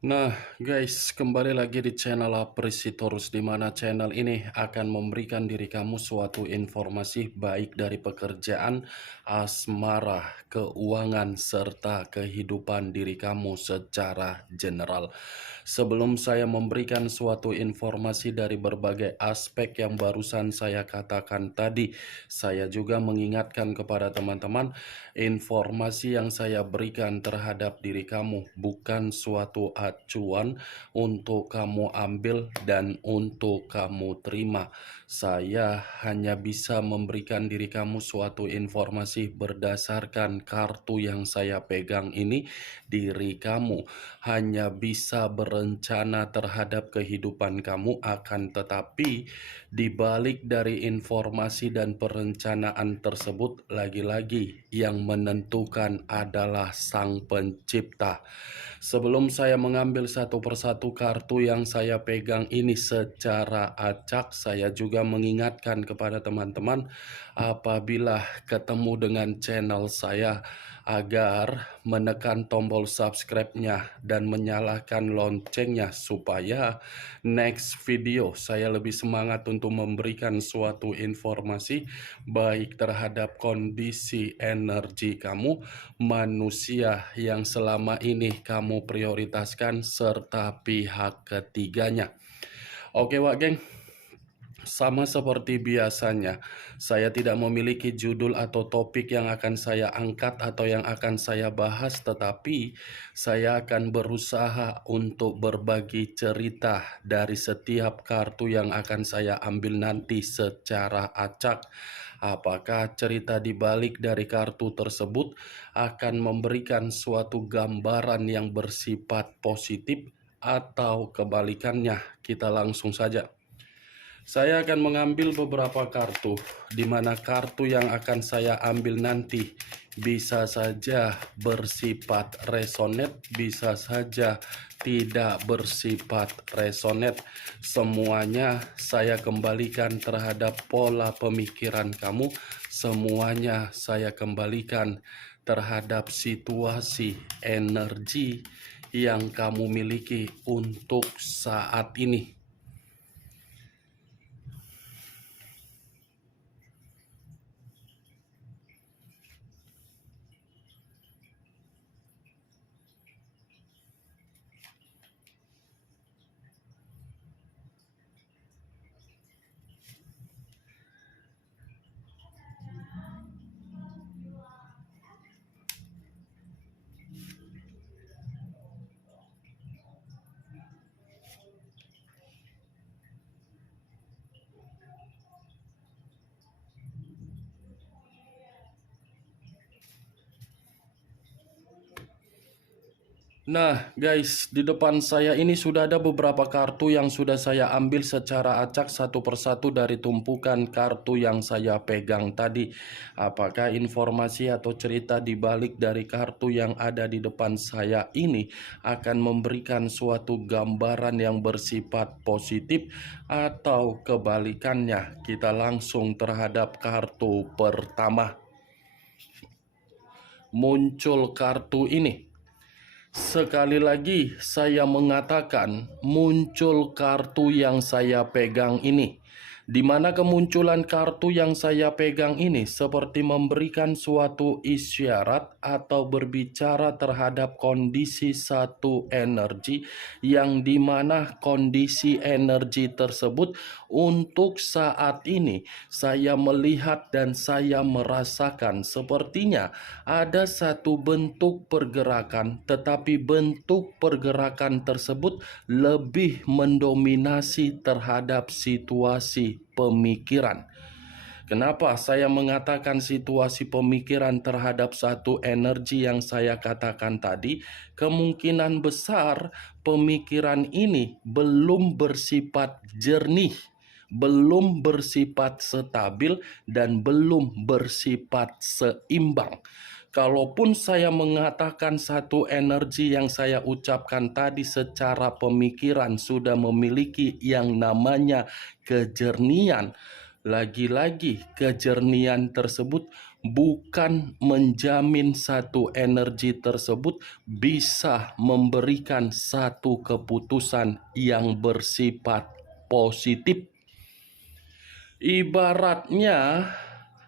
Nah, guys, kembali lagi di channel Apresitorus, di mana channel ini akan memberikan diri kamu suatu informasi baik dari pekerjaan, asmara, keuangan, serta kehidupan diri kamu secara general. Sebelum saya memberikan suatu informasi dari berbagai aspek yang barusan saya katakan tadi, saya juga mengingatkan kepada teman-teman, informasi yang saya berikan terhadap diri kamu bukan suatu acuan untuk kamu ambil dan untuk kamu terima. Saya hanya bisa memberikan diri kamu suatu informasi berdasarkan kartu yang saya pegang ini. Diri kamu hanya bisa berencana terhadap kehidupan kamu, akan tetapi di balik dari informasi dan perencanaan tersebut, lagi-lagi yang menentukan adalah Sang Pencipta. Sebelum saya mengambil satu persatu kartu yang saya pegang ini secara acak, saya juga mengingatkan kepada teman-teman apabila ketemu dengan channel saya agar menekan tombol subscribe-nya dan menyalakan loncengnya supaya next video saya lebih semangat untuk memberikan suatu informasi baik terhadap kondisi energi kamu, manusia yang selama ini kamu prioritaskan, serta pihak ketiganya. Oke Wak geng, sama seperti biasanya, saya tidak memiliki judul atau topik yang akan saya angkat atau yang akan saya bahas, tetapi saya akan berusaha untuk berbagi cerita dari setiap kartu yang akan saya ambil nanti secara acak. Apakah cerita di balik dari kartu tersebut akan memberikan suatu gambaran yang bersifat positif atau kebalikannya? Kita langsung saja. Saya akan mengambil beberapa kartu, di mana kartu yang akan saya ambil nanti bisa saja bersifat resonate, bisa saja tidak bersifat resonate. Semuanya saya kembalikan terhadap pola pemikiran kamu, semuanya saya kembalikan terhadap situasi energi yang kamu miliki untuk saat ini. Nah guys, di depan saya ini sudah ada beberapa kartu yang sudah saya ambil secara acak satu persatu dari tumpukan kartu yang saya pegang tadi. Apakah informasi atau cerita di balik dari kartu yang ada di depan saya ini akan memberikan suatu gambaran yang bersifat positif atau kebalikannya? Kita langsung terhadap kartu pertama. Muncul kartu ini. Sekali lagi saya mengatakan muncul kartu yang saya pegang ini, di mana kemunculan kartu yang saya pegang ini seperti memberikan suatu isyarat atau berbicara terhadap kondisi satu energi, yang dimana kondisi energi tersebut untuk saat ini saya melihat dan saya merasakan sepertinya ada satu bentuk pergerakan, tetapi bentuk pergerakan tersebut lebih mendominasi terhadap situasi pemikiran. Kenapa saya mengatakan situasi pemikiran terhadap satu energi yang saya katakan tadi? Kemungkinan besar pemikiran ini belum bersifat jernih, belum bersifat stabil, dan belum bersifat seimbang. Kalaupun saya mengatakan satu energi yang saya ucapkan tadi secara pemikiran sudah memiliki yang namanya kejernihan, Lagi-lagi, kejernihan tersebut bukan menjamin satu energi tersebut bisa memberikan satu keputusan yang bersifat positif. Ibaratnya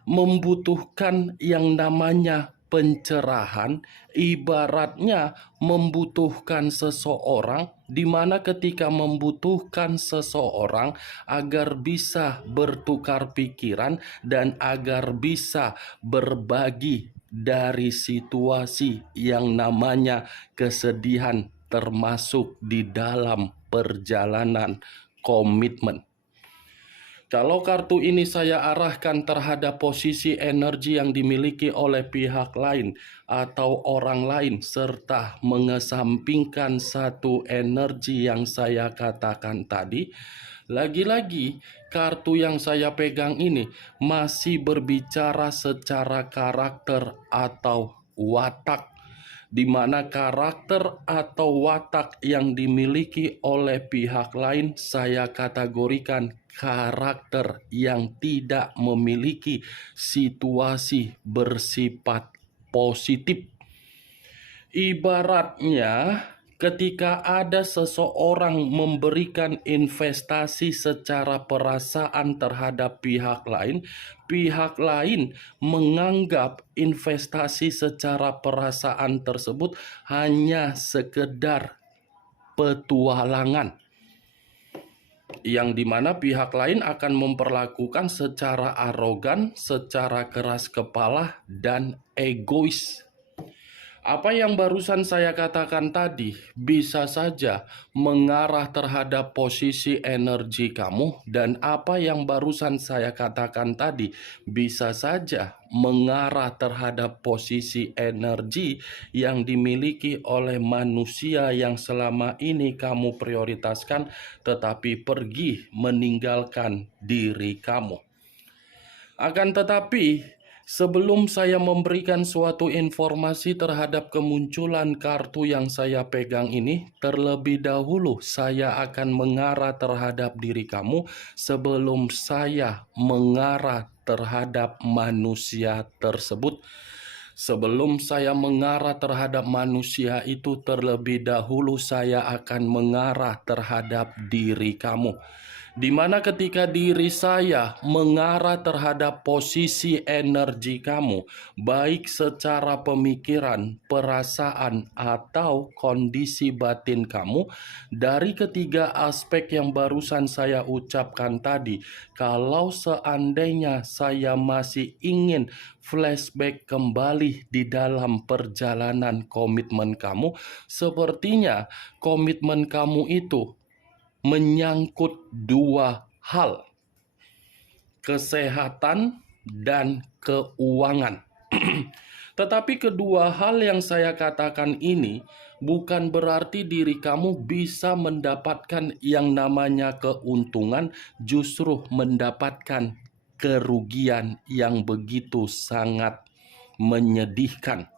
membutuhkan yang namanya pencerahan, ibaratnya membutuhkan seseorang, di mana ketika membutuhkan seseorang agar bisa bertukar pikiran dan agar bisa berbagi dari situasi yang namanya kesedihan, termasuk di dalam perjalanan komitmen. Kalau kartu ini saya arahkan terhadap posisi energi yang dimiliki oleh pihak lain atau orang lain, serta mengesampingkan satu energi yang saya katakan tadi, lagi-lagi kartu yang saya pegang ini masih berbicara secara karakter atau watak, di mana karakter atau watak yang dimiliki oleh pihak lain saya kategorikan karakter yang tidak memiliki situasi bersifat positif. Ibaratnya, ketika ada seseorang memberikan investasi secara perasaan terhadap pihak lain menganggap investasi secara perasaan tersebut hanya sekedar petualangan, yang dimana pihak lain akan memperlakukan secara arogan, secara keras kepala, dan egois. Apa yang barusan saya katakan tadi bisa saja mengarah terhadap posisi energi kamu, dan apa yang barusan saya katakan tadi bisa saja mengarah terhadap posisi energi yang dimiliki oleh manusia yang selama ini kamu prioritaskan tetapi pergi meninggalkan diri kamu. Akan tetapi, sebelum saya memberikan suatu informasi terhadap kemunculan kartu yang saya pegang ini, terlebih dahulu saya akan mengarah terhadap diri kamu sebelum saya mengarah terhadap manusia tersebut. Sebelum saya mengarah terhadap manusia itu, terlebih dahulu saya akan mengarah terhadap diri kamu, di mana ketika diri saya mengarah terhadap posisi energi kamu, baik secara pemikiran, perasaan, atau kondisi batin kamu, dari ketiga aspek yang barusan saya ucapkan tadi, kalau seandainya saya masih ingin flashback kembali di dalam perjalanan komitmen kamu, sepertinya komitmen kamu itu menyangkut dua hal, kesehatan dan keuangan. Tetapi kedua hal yang saya katakan ini bukan berarti diri kamu bisa mendapatkan yang namanya keuntungan, justru mendapatkan kerugian yang begitu sangat menyedihkan.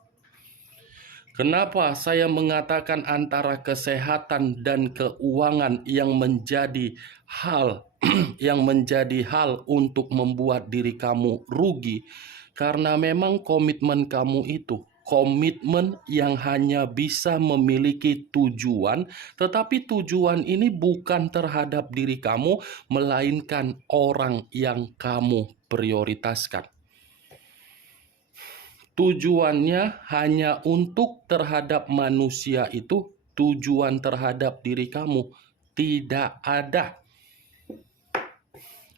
Kenapa saya mengatakan antara kesehatan dan keuangan yang menjadi hal yang menjadi hal untuk membuat diri kamu rugi? Karena memang komitmen kamu itu komitmen yang hanya bisa memiliki tujuan, tetapi tujuan ini bukan terhadap diri kamu, melainkan orang yang kamu prioritaskan. Tujuannya hanya untuk terhadap manusia itu, tujuan terhadap diri kamu tidak ada.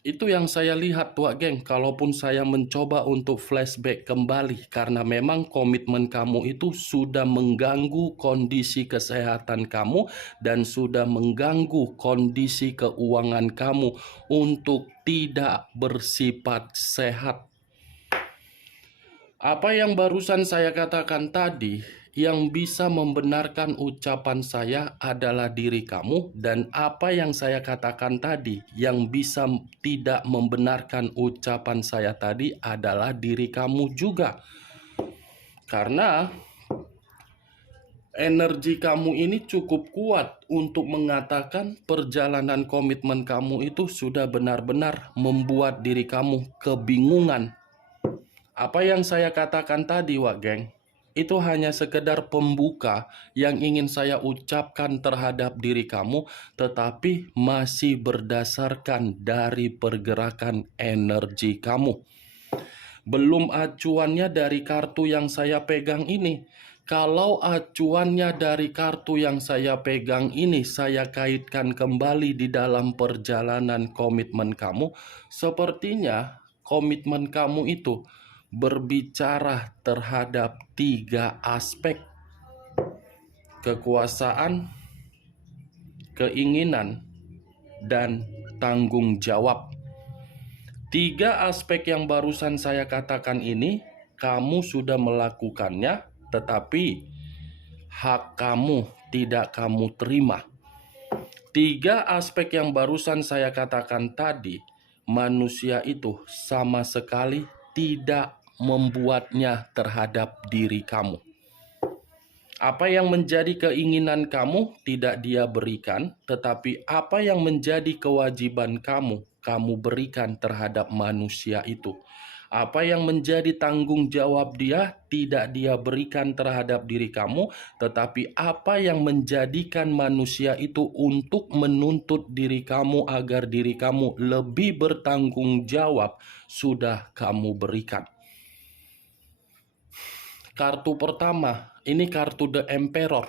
Itu yang saya lihat tuh geng, kalaupun saya mencoba untuk flashback kembali, karena memang komitmen kamu itu sudah mengganggu kondisi kesehatan kamu dan sudah mengganggu kondisi keuangan kamu untuk tidak bersifat sehat. Apa yang barusan saya katakan tadi, yang bisa membenarkan ucapan saya adalah diri kamu, dan apa yang saya katakan tadi, yang bisa tidak membenarkan ucapan saya tadi adalah diri kamu juga. Karena Energi kamu ini cukup kuat untuk mengatakan perjalanan komitmen kamu itu sudah benar-benar membuat diri kamu kebingungan. Apa yang saya katakan tadi, Wak Geng, itu hanya sekedar pembuka yang ingin saya ucapkan terhadap diri kamu, tetapi masih berdasarkan dari pergerakan energi kamu. Belum acuannya dari kartu yang saya pegang ini. Kalau acuannya dari kartu yang saya pegang ini saya kaitkan kembali di dalam perjalanan komitmen kamu, sepertinya komitmen kamu itu berbicara terhadap 3 aspek: kekuasaan, keinginan, dan tanggung jawab. 3 aspek yang barusan saya katakan ini, kamu sudah melakukannya, tetapi hak kamu tidak kamu terima. 3 aspek yang barusan saya katakan tadi, manusia itu sama sekali tidak membuatnya terhadap diri kamu. Apa yang menjadi keinginan kamu tidak dia berikan, tetapi apa yang menjadi kewajiban kamu, kamu berikan terhadap manusia itu. Apa yang menjadi tanggung jawab dia, tidak dia berikan terhadap diri kamu, tetapi apa yang menjadikan manusia itu untuk menuntut diri kamu agar diri kamu lebih bertanggung jawab, sudah kamu berikan. Kartu pertama, ini kartu The Emperor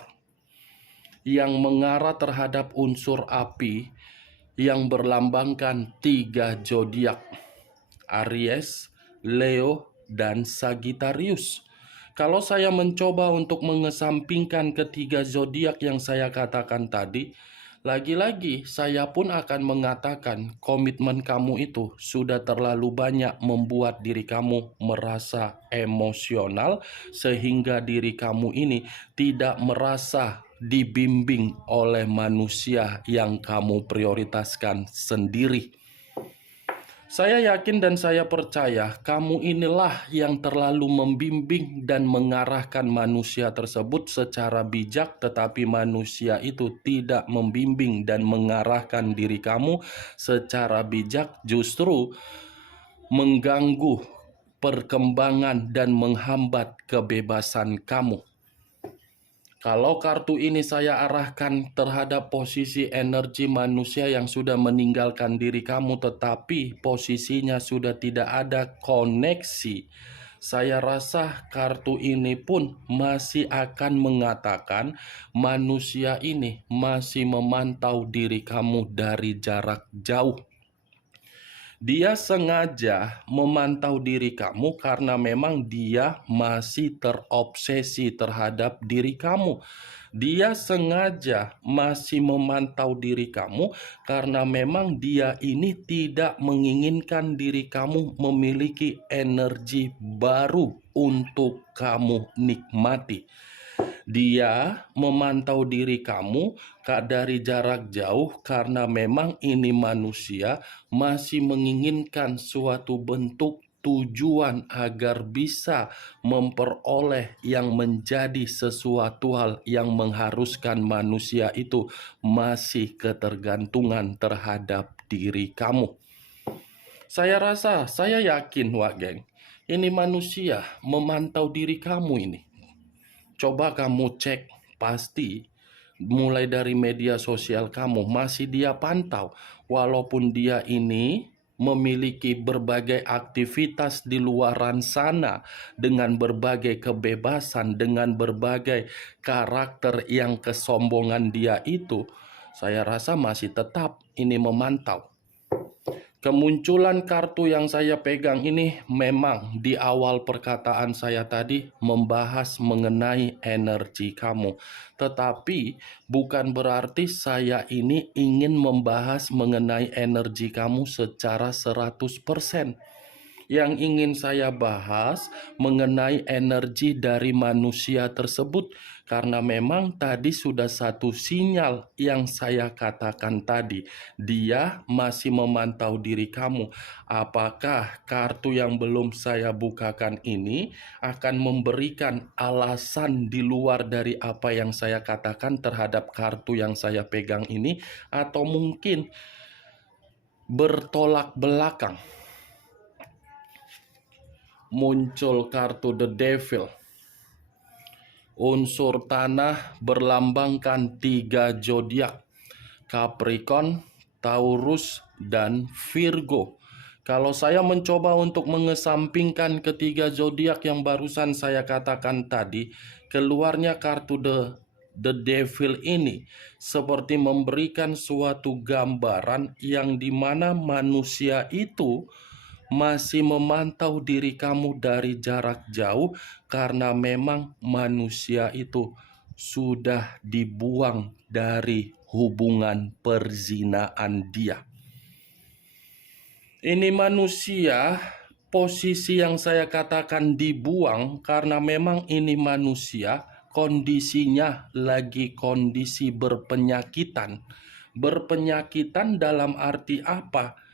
yang mengarah terhadap unsur api yang berlambangkan 3 zodiak: Aries, Leo, dan Sagittarius. Kalau saya mencoba untuk mengesampingkan ketiga zodiak yang saya katakan tadi, lagi-lagi saya pun akan mengatakan komitmen kamu itu sudah terlalu banyak membuat diri kamu merasa emosional, sehingga diri kamu ini tidak merasa dibimbing oleh manusia yang kamu prioritaskan sendiri. Saya yakin dan saya percaya kamu inilah yang terlalu membimbing dan mengarahkan manusia tersebut secara bijak, tetapi manusia itu tidak membimbing dan mengarahkan diri kamu secara bijak, justru mengganggu perkembangan dan menghambat kebebasan kamu. Kalau kartu ini saya arahkan terhadap posisi energi manusia yang sudah meninggalkan diri kamu, tetapi posisinya sudah tidak ada koneksi, saya rasa kartu ini pun masih akan mengatakan manusia ini masih memantau diri kamu dari jarak jauh. Dia sengaja memantau diri kamu karena memang dia masih terobsesi terhadap diri kamu. Dia sengaja masih memantau diri kamu karena memang dia ini tidak menginginkan diri kamu memiliki energi baru untuk kamu nikmati. Dia memantau diri kamu dari jarak jauh karena memang ini manusia masih menginginkan suatu bentuk tujuan agar bisa memperoleh yang menjadi sesuatu hal yang mengharuskan manusia itu masih ketergantungan terhadap diri kamu. Saya yakin, Wak Geng, ini manusia memantau diri kamu ini. Coba kamu cek, pasti mulai dari media sosial kamu masih dia pantau. Walaupun dia ini memiliki berbagai aktivitas di luaran sana dengan berbagai kebebasan, dengan berbagai karakter yang kesombongan dia itu, saya rasa masih tetap ini memantau. Kemunculan kartu yang saya pegang ini memang di awal perkataan saya tadi membahas mengenai energi kamu. Tetapi bukan berarti saya ini ingin membahas mengenai energi kamu secara 100%. Yang ingin saya bahas mengenai energi dari manusia tersebut, karena memang tadi sudah satu sinyal yang saya katakan tadi. Dia masih memantau diri kamu. Apakah kartu yang belum saya bukakan ini akan memberikan alasan di luar dari apa yang saya katakan terhadap kartu yang saya pegang ini, atau mungkin bertolak belakang? Muncul kartu The Devil. Unsur tanah berlambangkan 3 zodiak: Capricorn, Taurus, dan Virgo. Kalau saya mencoba untuk mengesampingkan ketiga zodiak yang barusan saya katakan tadi, keluarnya kartu The Devil ini seperti memberikan suatu gambaran yang dimana manusia itu masih memantau diri kamu dari jarak jauh, karena memang manusia itu sudah dibuang dari hubungan perzinaan dia. Ini manusia, posisi yang saya katakan dibuang karena memang ini manusia kondisinya lagi kondisi berpenyakitan. Berpenyakitan dalam arti apa?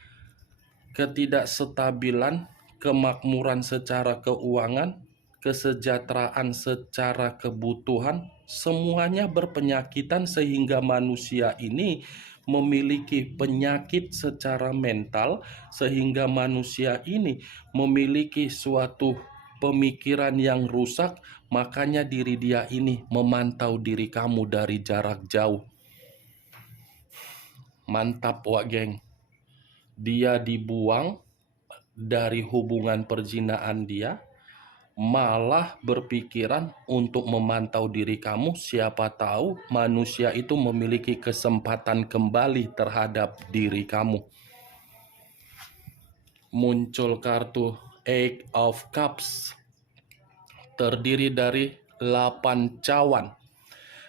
Ketidakstabilan, kemakmuran secara keuangan, kesejahteraan secara kebutuhan, semuanya berpenyakitan sehingga manusia ini memiliki penyakit secara mental, sehingga manusia ini memiliki suatu pemikiran yang rusak. Makanya diri dia ini memantau diri kamu dari jarak jauh. Mantap, Wak Geng. Dia dibuang dari hubungan perzinaan dia, malah berpikiran untuk memantau diri kamu. Siapa tahu manusia itu memiliki kesempatan kembali terhadap diri kamu. Muncul kartu Eight of Cups, terdiri dari 8 cawan.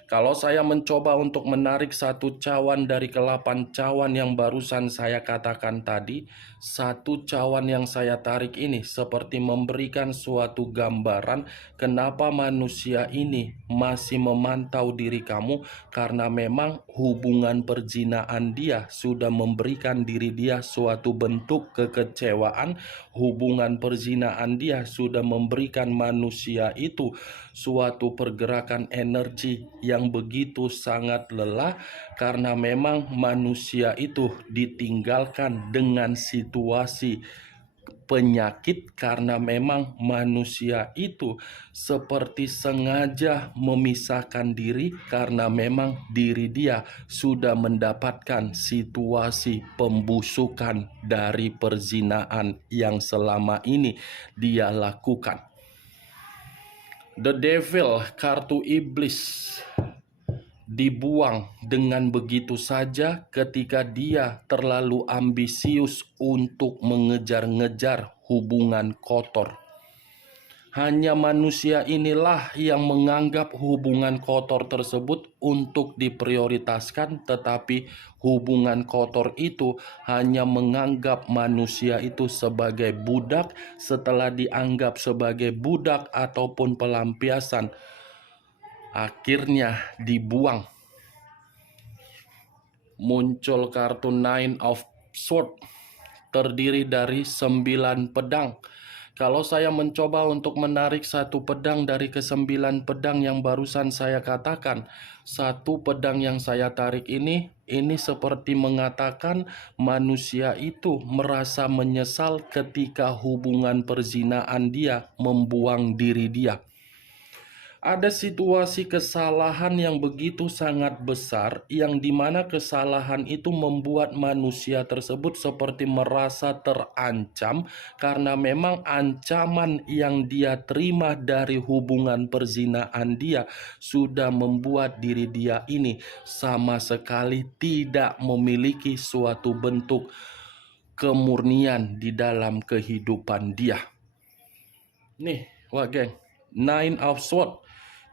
Kalau saya mencoba untuk menarik satu cawan dari ke-8 cawan yang barusan saya katakan tadi, satu cawan yang saya tarik ini seperti memberikan suatu gambaran kenapa manusia ini masih memantau diri kamu, karena memang hubungan perzinaan dia sudah memberikan diri dia suatu bentuk kekecewaan. Hubungan perzinaan dia sudah memberikan manusia itu suatu pergerakan energi yang begitu sangat lelah, karena memang manusia itu ditinggalkan dengan situasi penyakit, karena memang manusia itu seperti sengaja memisahkan diri karena memang diri dia sudah mendapatkan situasi pembusukan dari perzinaan yang selama ini dia lakukan. The Devil, kartu iblis, dibuang dengan begitu saja ketika dia terlalu ambisius untuk mengejar-ngejar hubungan kotor. Hanya manusia inilah yang menganggap hubungan kotor tersebut untuk diprioritaskan, tetapi hubungan kotor itu hanya menganggap manusia itu sebagai budak. Setelah dianggap sebagai budak ataupun pelampiasan, akhirnya dibuang. Muncul kartu Nine of Swords, terdiri dari 9 pedang. Kalau saya mencoba untuk menarik satu pedang dari ke-9 pedang yang barusan saya katakan, satu pedang yang saya tarik ini seperti mengatakan manusia itu merasa menyesal ketika hubungan perzinaan dia membuang diri dia. Ada situasi kesalahan yang begitu sangat besar, yang dimana kesalahan itu membuat manusia tersebut seperti merasa terancam, karena memang ancaman yang dia terima dari hubungan perzinaan dia sudah membuat diri dia ini sama sekali tidak memiliki suatu bentuk kemurnian di dalam kehidupan dia. Nih, wah geng, Nine of Swords.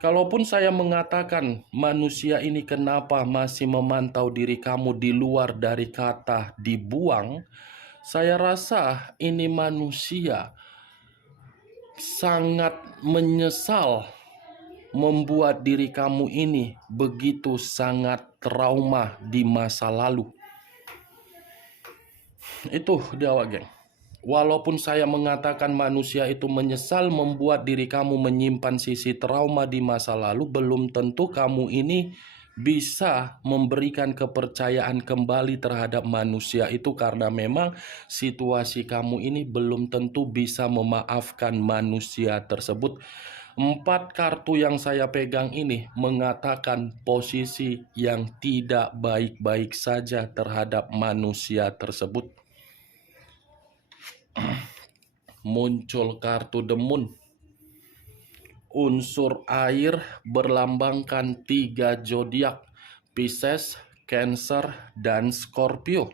Kalaupun saya mengatakan manusia ini kenapa masih memantau diri kamu di luar dari kata dibuang, Saya rasa ini manusia sangat menyesal membuat diri kamu ini begitu sangat trauma di masa lalu. Itu dia, geng. Walaupun saya mengatakan manusia itu menyesal membuat diri kamu menyimpan sisi trauma di masa lalu, belum tentu kamu ini bisa memberikan kepercayaan kembali terhadap manusia itu, karena memang situasi kamu ini belum tentu bisa memaafkan manusia tersebut. 4 kartu yang saya pegang ini mengatakan posisi yang tidak baik-baik saja terhadap manusia tersebut. Muncul kartu The Moon. Unsur air berlambangkan 3 zodiak, Pisces, Cancer, dan Scorpio.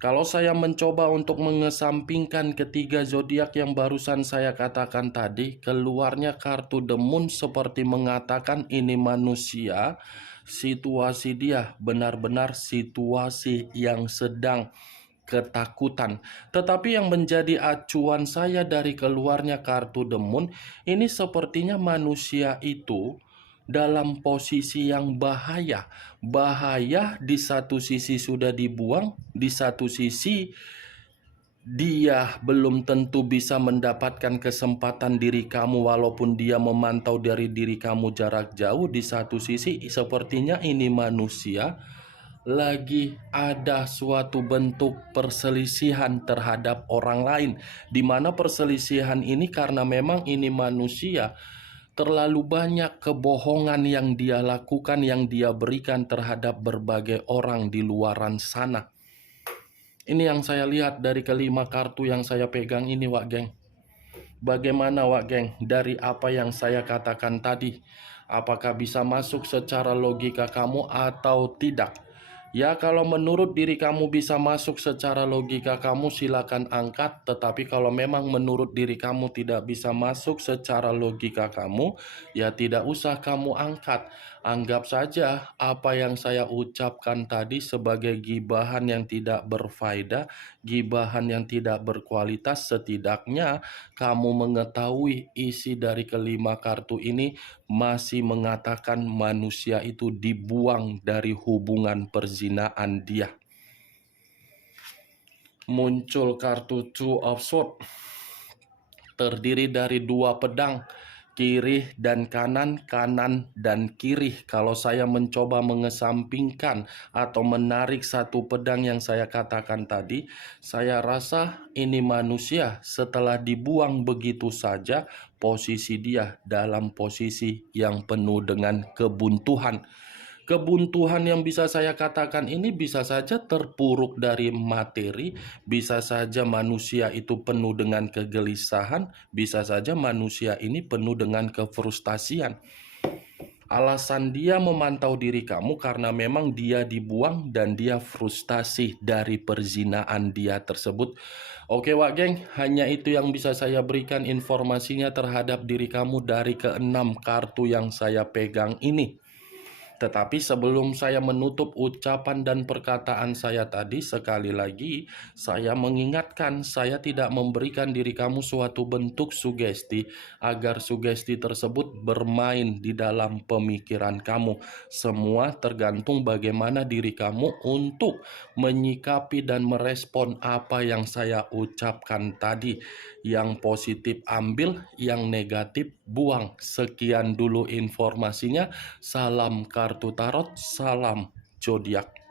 Kalau saya mencoba untuk mengesampingkan ketiga zodiak yang barusan saya katakan tadi, keluarnya kartu The Moon seperti mengatakan ini manusia, situasi dia benar-benar situasi yang sedang ketakutan. Tetapi yang menjadi acuan saya dari keluarnya kartu The Moon, ini sepertinya manusia itu dalam posisi yang bahaya. Bahaya di satu sisi sudah dibuang, di satu sisi dia belum tentu bisa mendapatkan kesempatan diri kamu walaupun dia memantau dari diri kamu jarak jauh. Di satu sisi sepertinya ini manusia lagi ada suatu bentuk perselisihan terhadap orang lain, di mana perselisihan ini karena memang ini manusia terlalu banyak kebohongan yang dia lakukan, yang dia berikan terhadap berbagai orang di luaran sana. Ini yang saya lihat dari kelima kartu yang saya pegang ini, Wak Geng. Bagaimana, Wak Geng, dari apa yang saya katakan tadi? Apakah bisa masuk secara logika kamu atau tidak? Ya, kalau menurut diri kamu bisa masuk secara logika kamu, silakan angkat. Tetapi kalau memang menurut diri kamu tidak bisa masuk secara logika kamu, ya tidak usah kamu angkat. Anggap saja apa yang saya ucapkan tadi sebagai gibahan yang tidak berfaedah, gibahan yang tidak berkualitas. Setidaknya kamu mengetahui isi dari kelima kartu ini masih mengatakan manusia itu dibuang dari hubungan perzinaan dia. Muncul kartu Two of Swords, terdiri dari 2 pedang, kiri dan kanan, kanan dan kiri. Kalau saya mencoba mengesampingkan atau menarik satu pedang yang saya katakan tadi, saya rasa ini manusia setelah dibuang begitu saja, posisi dia dalam posisi yang penuh dengan kebuntuan. Kebuntuan yang bisa saya katakan ini bisa saja terpuruk dari materi, bisa saja manusia itu penuh dengan kegelisahan, bisa saja manusia ini penuh dengan kefrustasian. Alasan dia memantau diri kamu karena memang dia dibuang dan dia frustasi dari perzinaan dia tersebut. Oke, Wak Geng, hanya itu yang bisa saya berikan informasinya terhadap diri kamu dari keenam kartu yang saya pegang ini. Tetapi sebelum saya menutup ucapan dan perkataan saya tadi, sekali lagi saya mengingatkan, saya tidak memberikan diri kamu suatu bentuk sugesti agar sugesti tersebut bermain di dalam pemikiran kamu. Semua tergantung bagaimana diri kamu untuk menyikapi dan merespon apa yang saya ucapkan tadi. Yang positif ambil, yang negatif buang. Sekian dulu informasinya. Salam kartu tarot, salam zodiak.